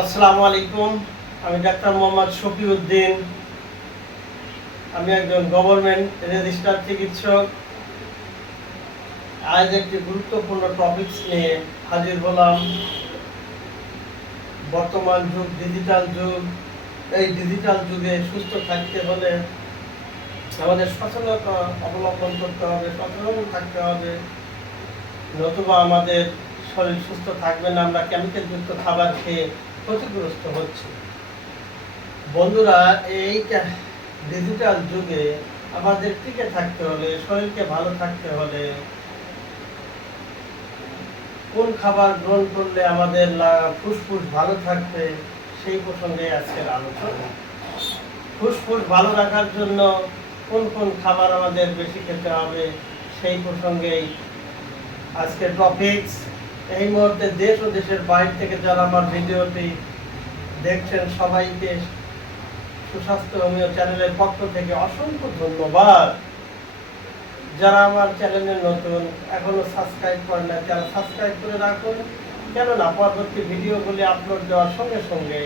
আসসালামু আলাইকুম। আমি ডাক্তার মোহাম্মদ শফিউদ্দিন। আমি একজন গভর্নমেন্ট রেজিস্টার চিকিৎসক। আজ একটি গুরুত্বপূর্ণ টপিকস নিয়ে হাজির হলাম। বর্তমান যুগ ডিজিটাল যুগ। এই ডিজিটাল যুগে সুস্থ থাকতে হলে আমাদের সচেতনতা অবলম্বন করতে হবে, সচেতন থাকতে হবে। নতুবা আমাদের শরীর সুস্থ থাকবে না, আমরা কেমিক্যালযুক্ত খাবার খেয়ে ক্ষতিগ্রস্ত হচ্ছে। বন্ধুরা, এই ডিজিটাল যুগে আমাদের টিকে থাকতে হলে, শরীরকে ভালো থাকতে হলে কোন খাবার গ্রহণ করলে আমাদের ফুসফুস ভালো থাকবে, সেই প্রসঙ্গে আজকের আলোচনা। ফুসফুস ভালো রাখার জন্য কোন কোন খাবার আমাদের বেশি খেতে হবে, সেই প্রসঙ্গেই আজকের টপিকস এই মুহূর্তে দেশ ও দেশের বাইরে থেকে যারা আমার ভিডিওটি দেখছেন, সবাইকে সুস্বাস্থ্য হোমিও চ্যানেলের পক্ষ থেকে অসংখ্য ধন্যবাদ। যারা আমার চ্যানেলে নতুন, এখনও সাবস্ক্রাইব করেন না তারা সাবস্ক্রাইব করে রাখুন। কেননা পরবর্তী ভিডিওগুলি আপলোড দেওয়ার সঙ্গে সঙ্গে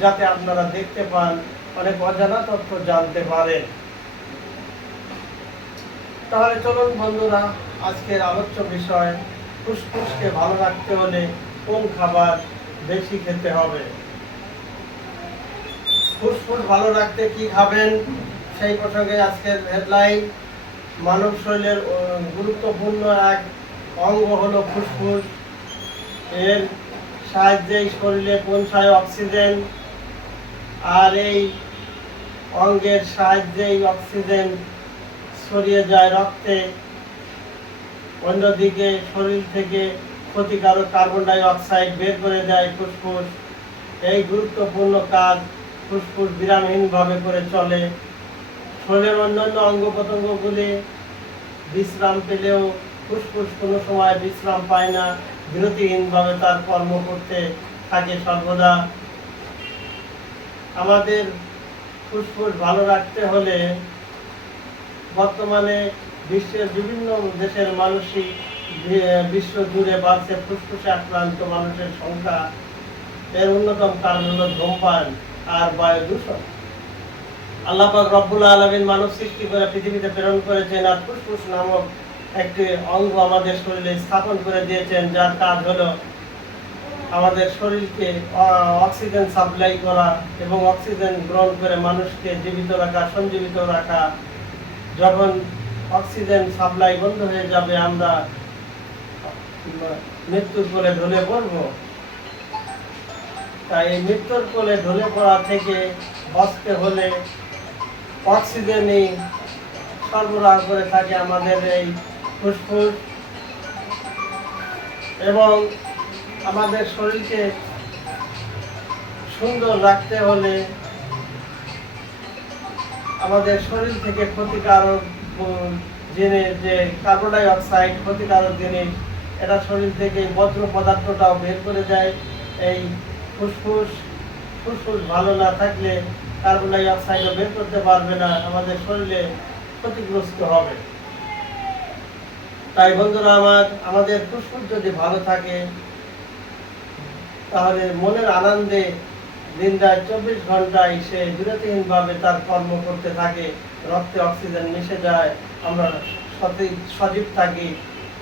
যাতে আপনারা দেখতে পান, অনেক অজানা তথ্য জানতে পারেন। তাহলে চলুন বন্ধুরা, আজকের আলোচ্য বিষয় ফুসফুসকে ভালো রাখতে হলে কোন খাবার বেশি খেতে হবে? ফুসফুস ভালো রাখতে কি খাবেন? সেই প্রসঙ্গে আজকের হেডলাইন মানব শরীরের গুরুত্বপূর্ণ এক অঙ্গ হলো ফুসফুস। এর সাহায্যেই শরীরে পৌঁছায় অক্সিজেন। আর এই অঙ্গের সাহায্যেই অক্সিজেন ছড়িয়ে যায় রক্তে। অন্যদিকে শরীর থেকে ক্ষতিকারক কার্বন ডাই অক্সাইড বের করে দেয় ফুসফুস। এই গুরুত্বপূর্ণ কাজ ফুসফুস বিরামহীনভাবে করে চলে। শরীরের অন্যান্য অঙ্গ প্রত্যঙ্গগুলি বিশ্রাম পেলেও ফুসফুস কোনো সময় বিশ্রাম পায় না, বিরতিহীনভাবে তার কর্ম করতে থাকে সর্বদা। আমাদের ফুসফুস ভালো রাখতে হলে বর্তমানে বিশ্বের বিভিন্ন দেশের মানুষই বিশ্ব জুড়ে বাড়ছে ফুসফুসে আক্রান্ত মানুষের সংখ্যা। এর অন্যতম কারণ হলো ধূমপান আর বায়ু দূষণ। আল্লাপাক রব্বুল আলমিন মানব সৃষ্টি করে পৃথিবীতে প্রেরণ করেছেন আর ফুসফুস নামক একটি অঙ্গ আমাদের শরীরে স্থাপন করে দিয়েছেন, যার কাজ হলো আমাদের শরীরকে অক্সিজেন সাপ্লাই করা এবং অক্সিজেন গ্রহণ করে মানুষকে জীবিত রাখা, সঞ্জীবিত রাখা। যখন অক্সিজেন সাপ্লাই বন্ধ হয়ে যাবে, আমরা মৃত্যুর কোলে ঢলে পড়ব। তাই মৃত্যুর কোলে ঢলে পড়া থেকে বাঁচতে হলে অক্সিজেনই সরবরাহ করে থাকে আমাদের এই ফুসফুস এবং আমাদের শরীরকে সুন্দর রাখতে হলে আমাদের শরীর থেকে ক্ষতিকারক জিনিস যে কার্বন ডাই অক্সাইড ক্ষতিকারক জিনিস, এটা শরীর থেকে বজ্র পদার্থটাও বের করে দেয়। এই ফুসফুস ফুসফুস ভালো না থাকলে কার্বন ডাই অক্সাইডও বের করতে পারবে না, আমাদের শরীরে ক্ষতিগ্রস্ত হবে। তাই বন্ধুরা আমার, আমাদের ফুসফুস যদি ভালো থাকে, তাহলে মনের আনন্দে দিন চব্বিশ ঘন্টায় সে বিরতিহীনভাবে তার কর্ম করতে থাকে, রক্তে অক্সিজেন মিশে যায়, আমরা সতেজ সজীব থাকি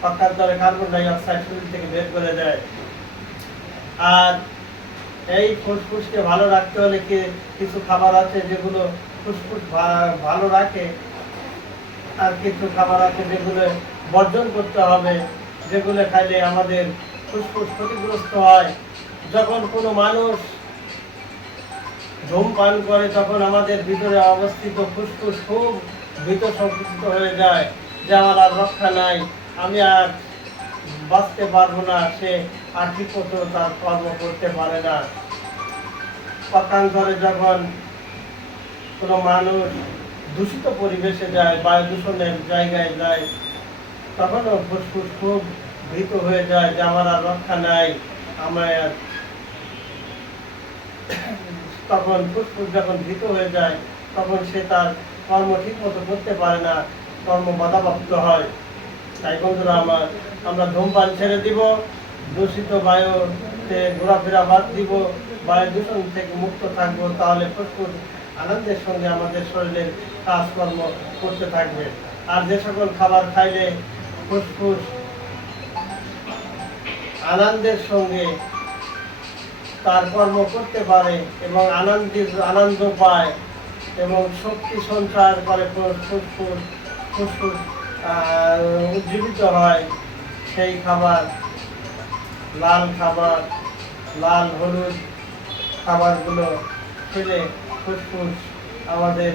পক্ষান্তরে কার্বন ডাই অক্সাইড শরীর থেকে বের করে দেয়। আর এই ফুসফুসকে ভালো রাখতে হলে কি কিছু খাবার আছে যেগুলো ফুসফুস ভালো রাখে? আর কিছু খাবার আছে যেগুলো বর্জন করতে হবে, যেগুলো খাইলে আমাদের ফুসফুস ক্ষতিগ্রস্ত হয়। যখন কোনো মানুষ ধূমপান করে তখন আমাদের ভিতরে অবস্থিত ফুসফুস খুব ভীত সংকুচিত হয়ে যায় যে আমার আর রক্ষা নাই, আমি আর বাঁচতে পারব না, সে আর তার কর্ম করতে পারে না। পক্ষান্তরে যখন কোনো মানুষ দূষিত পরিবেশে যায়, বায়ু দূষণের জায়গায় যায়, তখনও ফুসফুস খুব ভীত হয়ে যায় যে আমার আর রক্ষা নাই আমার তখন ফুসফুস যখন ভীত হয়ে যায়, তখন সে তার কর্ম ঠিক মতো করতে পারে না, কর্ম বাধাপ্রাপ্ত হয়। তাই বন্ধুরা, আমার, আমরা ধূমপান ছেড়ে দিব, দূষিত বায়ুতে ঘোরাফেরা বাদ দিব, বায়ু দূষণ থেকে মুক্ত থাকব, তাহলে ফুসফুস আনন্দের সঙ্গে আমাদের শরীরের কাজকর্ম করতে থাকবে। আর যে সকল খাবার খাইলে ফুসফুস আনন্দের সঙ্গে তার কর্ম করতে পারে এবং আনন্দের আনন্দ পায় এবং শক্তি সঞ্চার করে ফুসফুস ফুসফুস উজ্জীবিত হয়। সেই খাবার, লাল খাবার, লাল হলুদ খাবারগুলো খেলে ফুসফুস আমাদের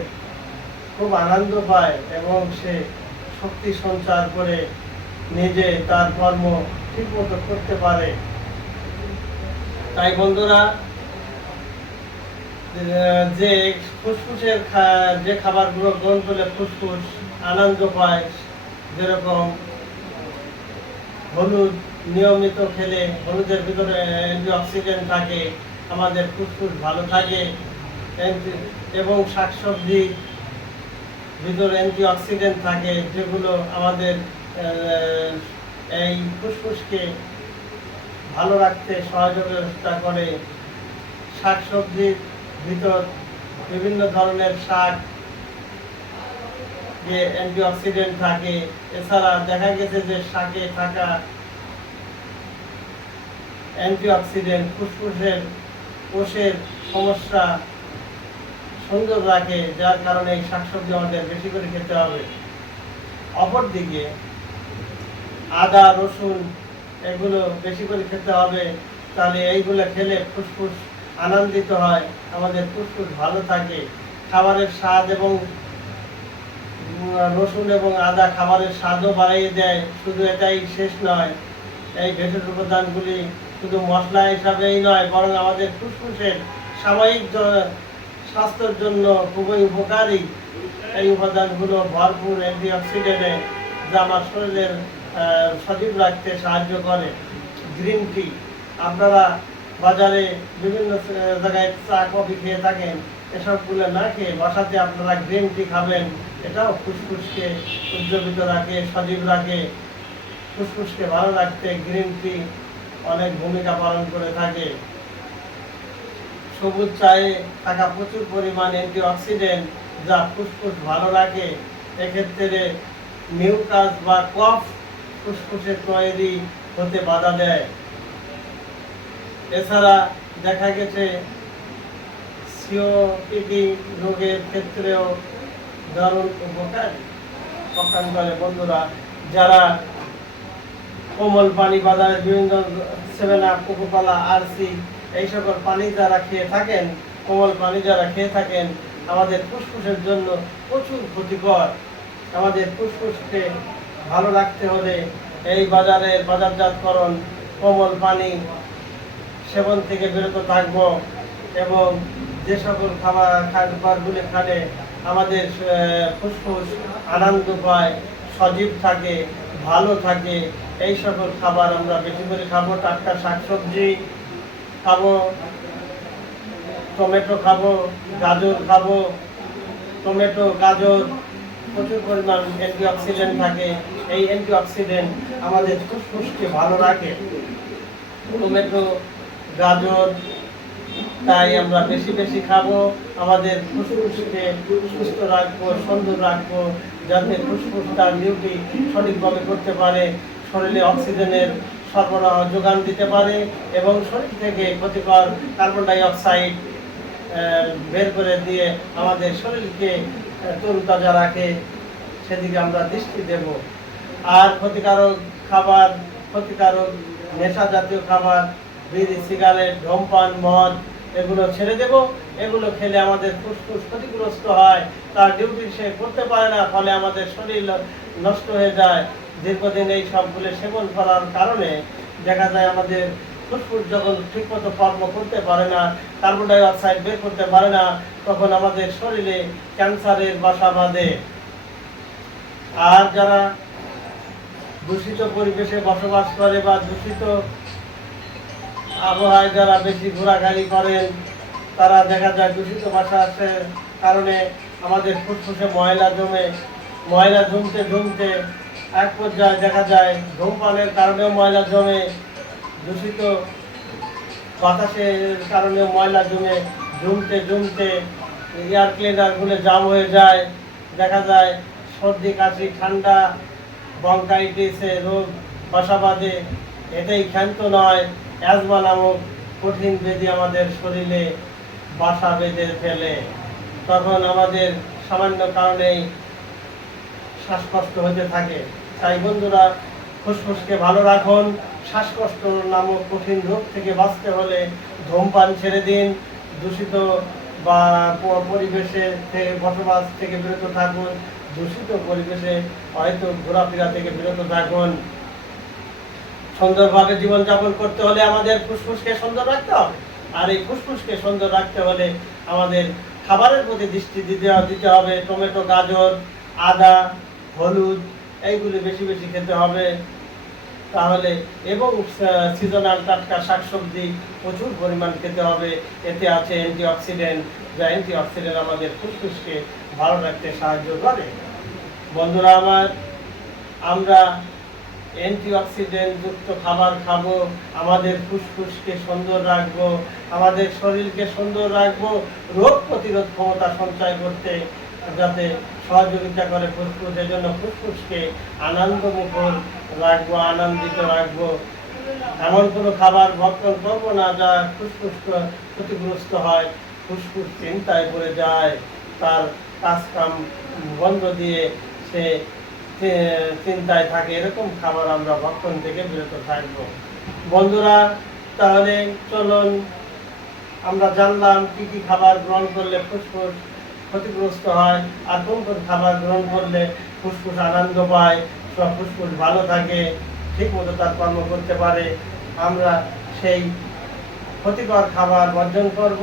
খুব আনন্দ পায় এবং সে শক্তি সঞ্চার করে নিজে তার কর্ম ঠিকমতো করতে পারে। তাই বন্ধুরা যে ফুসফুসের যে খাবারগুলো গ্রহণ করলে ফুসফুস আনন্দ পায়, যেরকম হলুদ নিয়মিত খেলে হলুদের ভিতরে অ্যান্টিঅক্সিডেন্ট থাকে, আমাদের ফুসফুস ভালো থাকে এবং শাকসবজি ভিতরে অ্যান্টিঅক্সিডেন্ট থাকে, যেগুলো আমাদের এই ফুসফুসকে ভালো রাখতে সহযোগিতা করে। শাকসবজির ভিতর বিভিন্ন ধরনের শাক যে অ্যান্টিঅক্সিডেন্ট থাকে, এছাড়া দেখা গেছে যে শাকে থাকা অ্যান্টিঅক্সিডেন্ট ফুসফুসের কোষের সমস্যা সুন্দর রাখে, যার কারণে এই শাকসবজি আমাদের বেশি করে খেতে হবে। অপরদিকে আদা, রসুন এগুলো বেশি করে খেতে হবে। তাহলে এইগুলো খেলে ফুসফুস আনন্দিত হয়। আমাদের ফুসফুস ভালো থাকে। খাবারের স্বাদ এবং রসুন এবং আদা খাবারের স্বাদও বাড়িয়ে দেয়। শুধু এটাই শেষ নয়। এই ভেষজ উপাদানগুলি শুধু মশলা হিসাবেই নয়, বরং আমাদের ফুসফুসের সাময়িক স্বাস্থ্যের জন্য খুবই উপকারী। এই উপাদানগুলো ভরপুর অ্যান্টিঅক্সিডেন্টে যা আমার শরীরের সজীব রাখতে সাহায্য করে। গ্রিন টি আপনারা বাজারে বিভিন্ন জায়গায় চা, কফি খেয়ে থাকেন, এসবগুলো না খেয়ে বাসাতে আপনারা গ্রিন টি খাবেন। এটাও ফুসফুসকে উজ্জীবিত রাখে, সজীব রাখে। ফুসফুসকে ভালো রাখতে গ্রিন টি অনেক ভূমিকা পালন করে থাকে। সবুজ চায়ে থাকা প্রচুর পরিমাণ অ্যান্টিঅক্সিডেন্ট যা ফুসফুস ভালো রাখে। এক্ষেত্রে মিউকাস বা কফ ফুসফুসের তৈরি হতে বাধা দেয়। এছাড়া দেখা গেছে সিওপিডি রোগের ক্ষেত্রেও দারুণ উপকার প্রকাশ করে বন্ধুরা। যারা কোমল পানি বাজারে বিভিন্ন সেভেন আপ কোকোপালা আরসি এই সকল পানি যারা খেয়ে থাকেন, কোমল পানি যারা খেয়ে থাকেন, আমাদের ফুসফুসের জন্য প্রচুর ক্ষতিকর। আমাদের ফুসফুসকে ভালো রাখতে হলে এই বাজারের বাজারজাতকরণ কোমল পানি সেবন থেকে বিরত থাকব এবং যে সকল খাবার খাবারগুলি খালে আমাদের ফুসফুস আনন্দ পায়, সজীব থাকে, ভালো থাকে। এই সকল খাবার আমরা বেশি করে খাব, টাটকা শাকসবজি খাব, টমেটো খাব, গাজর খাব, টমেটো, গাজর প্রচুর পরিমাণ অ্যান্টিঅক্সিডেন্ট থাকে। এই অ্যান্টিঅক্সিডেন্ট আমাদের ফুসফুসকে ভালো রাখে। টমেটো, গাজর, তাই আমরা বেশি বেশি খাব। আমাদের ফুসফুসকে সুস্থ রাখব, সুন্দর রাখব, যাতে ফুসফুস তার ডিউটি সঠিকভাবে করতে পারে, শরীরে অক্সিজেনের সরবরাহ যোগান দিতে পারে এবং শরীর থেকে ক্ষতিকর কার্বন ডাই অক্সাইড বের করে দিয়ে আমাদের শরীরকে তরুতাজা রাখে, সেদিকে আমরা দৃষ্টি দেব। আর ক্ষতিকারক খাবার, ক্ষতিকারক নেশা জাতীয় খাবার, বিড়ি, সিগারেট, ধূমপান, মদ, এগুলো ছেড়ে দেব। এগুলো খেলে আমাদের ফুসফুস ক্ষতিগ্রস্ত হয়, তার ডিউটি সে করতে পারে না, ফলে আমাদের শরীর নষ্ট হয়ে যায়। দীর্ঘদিন এই সবগুলো সেবন করার কারণে দেখা যায় আমাদের ফুসফুস যখন ঠিকমতো কর্ম করতে পারে না কার্বন ডাই অক্সাইড বের করতে পারে না, তখন আমাদের শরীরে ক্যান্সারের বাসা বাঁধে। আর যারা দূষিত পরিবেশে বসবাস করে বা দূষিত আবহাওয়ায় যারা বেশি ঘোরাঘুরি করেন, তারা দেখা যায় দূষিত বাতাসের কারণে আমাদের ফুসফুসে ময়লা জমে, ময়লা জমতে জমতে এক পর্যায়ে দেখা যায় ধূমপানের কারণেও ময়লা জমে। দূষিত বাতাসের কারণে ময়লা জমে, জমতে জমতে এয়ার ক্লিনারগুলো জাম হয়ে যায়। দেখা যায় সর্দি, কাশি, ঠান্ডা বঙ্কাইটিসে রোগ, বাসা বাঁধে। এটাই ক্ষান্ত নয় অ্যাজমা নামক কঠিন ব্যাধি আমাদের শরীরে বাসা বেঁধে ফেলে। তখন আমাদের সামান্য কারণেই শ্বাসকষ্ট হতে থাকে। তাই বন্ধুরা, ফুসফুসকে ভালো রাখুন। শ্বাসকষ্ট নামক কঠিন রোগ থেকে বাঁচতে হলে ধূমপান ছেড়ে দিন। দূষিত বা পরিবেশে বসবাস থেকে বিরত থাকুন। দূষিত পরিবেশে হয়তো ঘোরাফেরা থেকে বিরত থাকুন। সুন্দরভাবে জীবনযাপন করতে হলে আমাদের ফুসফুসকে সুন্দর রাখতে হবে। আর এই ফুসফুসকে সুন্দর রাখতে হলে আমাদের খাবারের প্রতি দৃষ্টি দিতে দিতে হবে। টমেটো, গাজর, আদা, হলুদ, এইগুলি বেশি বেশি খেতে হবে। তাহলে এবং সিজনাল টাটকা শাকসবজি প্রচুর পরিমাণ খেতে হবে। এতে আছে অ্যান্টিঅক্সিডেন্ট যা অ্যান্টিঅক্সিডেন্ট আমাদের ফুসফুসকে ভালো রাখতে সাহায্য করে। বন্ধুরা আমার, আমরা অ্যান্টিঅক্সিডেন্ট যুক্ত খাবার খাব, আমাদের ফুসফুসকে সুন্দর রাখব, আমাদের শরীরকে সুন্দর রাখব, রোগ প্রতিরোধ ক্ষমতা সঞ্চয় করতে, যাতে সহযোগিতা করে ফুসফুস এই জন্য ফুসফুসকে আনন্দমুখর রাখব, আনন্দিত রাখব। এমন কোনো খাবার ভক্ষণ করব না যা ফুসফুস ক্ষতিগ্রস্ত হয়। ফুসফুস চিন্তায় পড়ে যায়। তার কাজকাম বন্ধ দিয়ে সে চিন্তায় থাকে। এরকম খাবার আমরা ভক্ষণ থেকে বিরত থাকব। বন্ধুরা, তাহলে চলুন, আমরা জানলাম কি কি খাবার গ্রহণ করলে ফুসফুস ক্ষতিগ্রস্ত হয়। আর কোন খাবার গ্রহণ করলে ফুসফুস আনন্দ পায়, সব ফুসফুস ভালো থাকে, ঠিক মতো তার কর্ম করতে পারে। আমরা সেই ক্ষতিকর খাবার বর্জন করব।